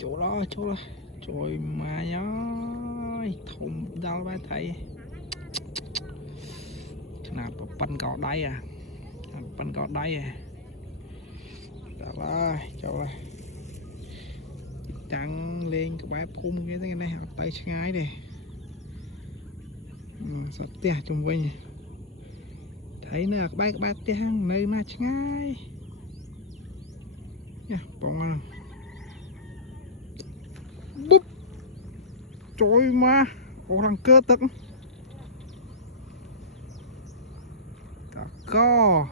chỗ đó trời mà nhói thùng đau ba thầy nào bắn cỏ đáy à bắn cỏ đáy à chỗ đây trắng lên cái bãi phun cái này tay ngay đi sọt tia chung quanh thấy nè cái bãi tia nơi mà ngay nha bông đúp trời mà ô thằng cơ tận cả co